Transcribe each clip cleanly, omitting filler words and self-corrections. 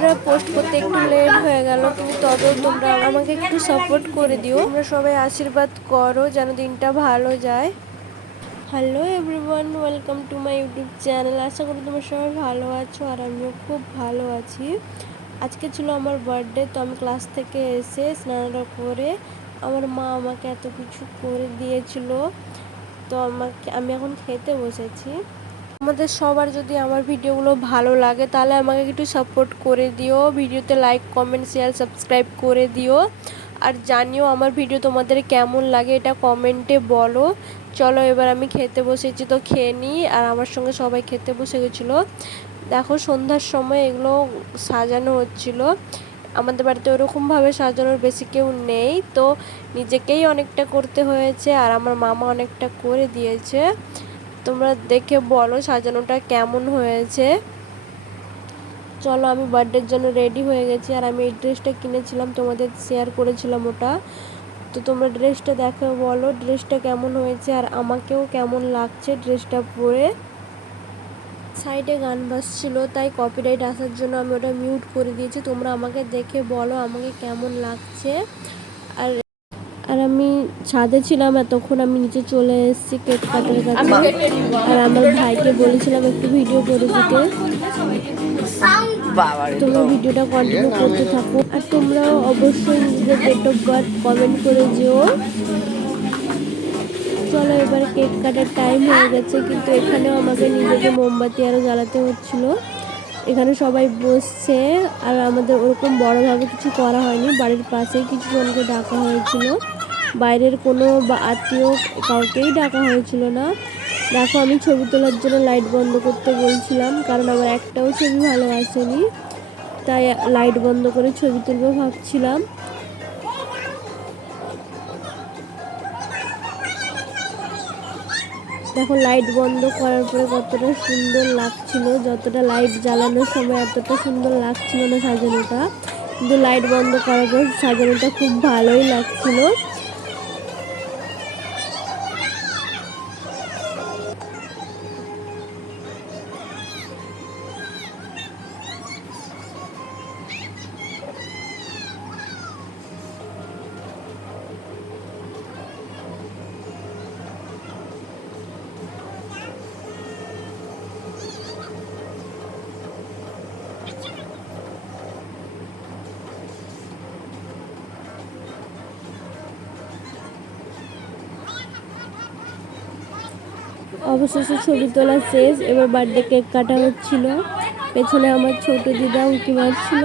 ভিডিওটা পোস্ট করতে একটু লেট হয়ে গেল, কিন্তু তবেও তোমরা আমাকে একটু সাপোর্ট করে দিও। তোমরা সবাই আশীর্বাদ করো যেন দিনটা ভালো যায়। Hello everyone, welcome to my YouTube channel. আশা করি তোমরা সবাই ভালো আছো আর আমিও খুব ভালো আছি। আজকে ছিল আমার বার্থডে, তো আমি ক্লাস থেকে এসে স্নানটা করে আমার মা আমাকে এত কিছু করে দিয়েছিল, তো আমি এখন খেতে বসেছি। আমাদের সবার যদি আমার ভিডিওগুলো ভালো লাগে তাহলে আমাকে একটু সাপোর্ট করে দিও, ভিডিওতে লাইক কমেন্ট শেয়ার সাবস্ক্রাইব করে দিও, আর জানিও আমার ভিডিও তোমাদের কেমন লাগে, এটা কমেন্টে বলো। চলো এবার আমি খেতে বসেছি, তো খেয়ে নিই। আর আমার সঙ্গে সবাই খেতে বসে গেছিলো। দেখো সন্ধ্যার সময় এগুলো সাজানো হচ্ছিল। আমাদের বাড়িতে ওরকমভাবে সাজানোর বেশি কেউ নেই, তো নিজেকেই অনেকটা করতে হয়েছে, আর আমার মামা অনেকটা করে দিয়েছে। তোমরা দেখে বলো সাজানোটা কেমন হয়েছে। চলো আমি বার্থডের জন্য রেডি হয়ে গেছি, আর আমি এই ড্রেসটা কিনেছিলাম, তোমাদের শেয়ার করেছিলাম ওটা। তো তোমরা ড্রেসটা দেখো, বলো ড্রেসটা কেমন হয়েছে আর আমাকেও কেমন লাগছে ড্রেসটা পরে। সাইডে গান বাজছিল, তাই কপিরাইট আসার জন্য আমি ওটা মিউট করে দিয়েছি। তোমরা আমাকে দেখে বলো আমাকে কেমন লাগছে। আর আর আমি ছাদে ছিলাম এতক্ষণ, আমি নিচে চলে এসেছি কেক কাটার কাছে। আর আমার ভাইকে বলেছিলাম একটু ভিডিও করে দিতে। তোমরা ভিডিওটা কন্টিনিউ করতে থাকো, আর তোমরাও অবশ্যই নিজেদের ডেট অফ বার্থ কমেন্ট করে যেও। চলো এবার কেক কাটার টাইম হয়ে গেছে, কিন্তু এখানেও আমাকে নিজেকে মোমবাতি আরও জ্বালাতে হচ্ছিল। এখানে সবাই বসছে, আর আমাদের ওরকম বড়োভাবে কিছু করা হয়নি। বাড়ির পাশেই কিছু জনকে ডাকা হয়েছিল, বাইরের কোনো আত্মীয় কাউকেই ডাকা হয়েছিল না। দেখো আমি ছবি তোলার জন্য লাইট বন্ধ করতে বলছিলাম, কারণ আমার একটাও ছবি ভালো আসেনি, তাই লাইট বন্ধ করে ছবি তুলবো ভাবছিলাম। দেখো লাইট বন্ধ করার পরে কতটা সুন্দর লাগছিল, যতটা লাইট জ্বালানোর সময় এতটা সুন্দর লাগছিল না সাজানোটা, কিন্তু লাইট বন্ধ করার পর সাজানোটা খুব ভালোই লাগছিল। অবশেষে ছবি তোলা শেষ, এবার বার্থডে কেক কাটা হচ্ছিল। পেছনে আমার ছোট দিদা উঁকি মারছিল।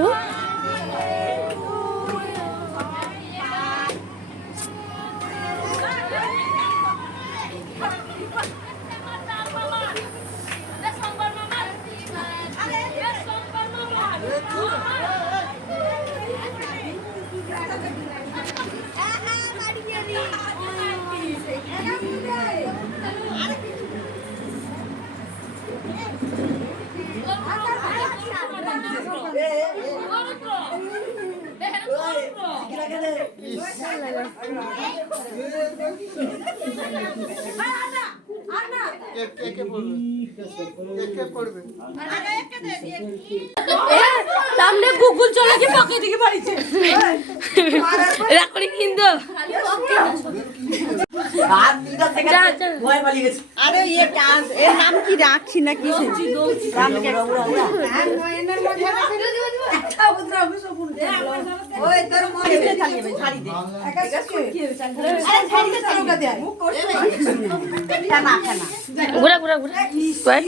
সামনে গুগল চলে কি পকেট থেকে বাড়িছে রাখড়ি কিনতো আর দিদা থেকে ভয় পালিয়ে গেছে। আরে এই কাজ এর নাম কি রাখছি না কি রাম কে এর মধ্যে একটা উদ্রা হবে সব পুরো ওই তোর মনে চালিয়ে ভাই ছাড়ি দে একা কি হবে চাল আরে ছাড়ি দে চালু করে দে মুখ করছে খানা খানা ঘুরা ঘুরা ঘুরা কই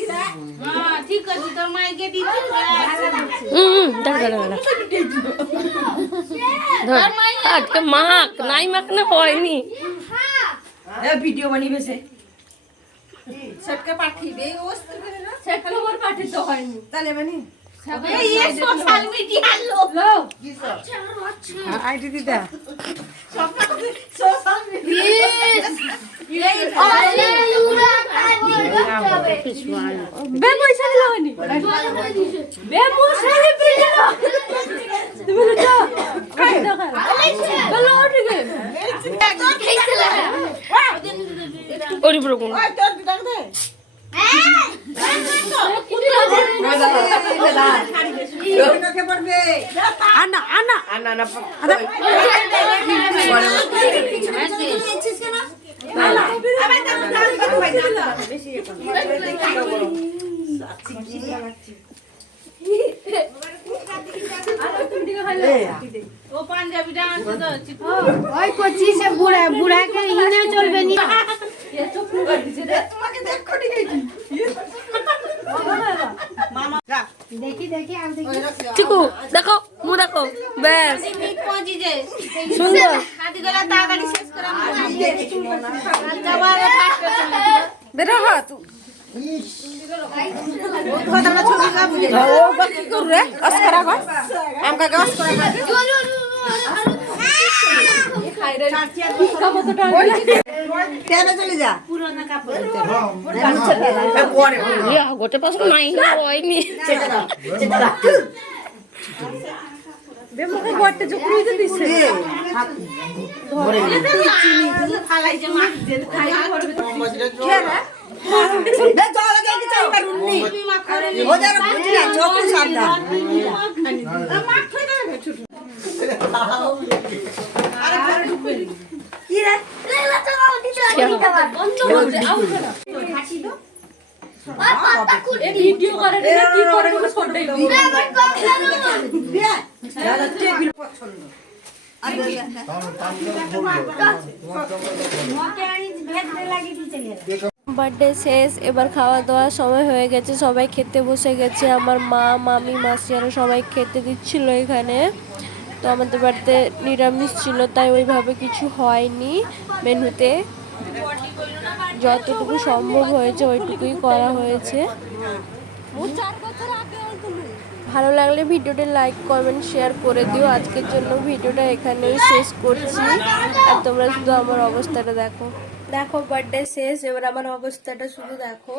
হ্যাঁ ঠিক আছে তোর মাইকে দিছি দাঁড়া দাঁড়া ধর আজকে মাক নাই মাক না হয়নি এ ভিডিও বানিয়েছে সেটকে পাঠিয়ে দে ওস্ত করে না সেটকে ওর পাঠিয়ে তো হয়নি তাহলে বানি এই সোশ্যাল মিডিয়া লো কি সব আচ্ছা আইডি দিদা সব সোশ্যাল মিডিয়া এই আলুরা কাটি যাবে বে পয়সা দিলো হয়নি বে মশালে দিলো তুমি যা কাট দাও চলো ঠিক আছে ওরি প্রকম ওই তোর দাও দে হ্যাঁ আনা আনা আনা না ওই করছি সে বুড়া বুড়াকে হিনে চলবে নি দেখি দেখি আর দেখি চিকু দেখো মু দেখো বেশ সুন্দর বেরো হাত ও বাকি কর রে অস্করা কর আমকা গাছ করা গোটে পাশ নাই হয়নি বেমুখে গড়তে চুকরিতে দিছে বার্থডে শেষ, এবার খাওয়া দাওয়ার সময় হয়ে গেছে, সবাই খেতে বসে গেছে। আমার মা, মামি, মাসি আরও সবাই খেতে দিচ্ছিল এখানে। তো আমাদের বাড়িতে নিরামিষ ছিল, তাই ওইভাবে কিছু হয়নি মেনুতে। যতটুকু সম্ভব হয়েছে ওইটুকুই করা হয়েছে। ভালো লাগলে ভিডিওটা লাইক, কমেন্ট, শেয়ার করে দিও। আজকের জন্য ভিডিওটা এখানেই শেষ করছি। আর তোমরা শুধু আমার অবস্থাটা দেখো। দেখো বার্থডে শেষ, এবার আমার অবস্থাটা শুধু দেখো।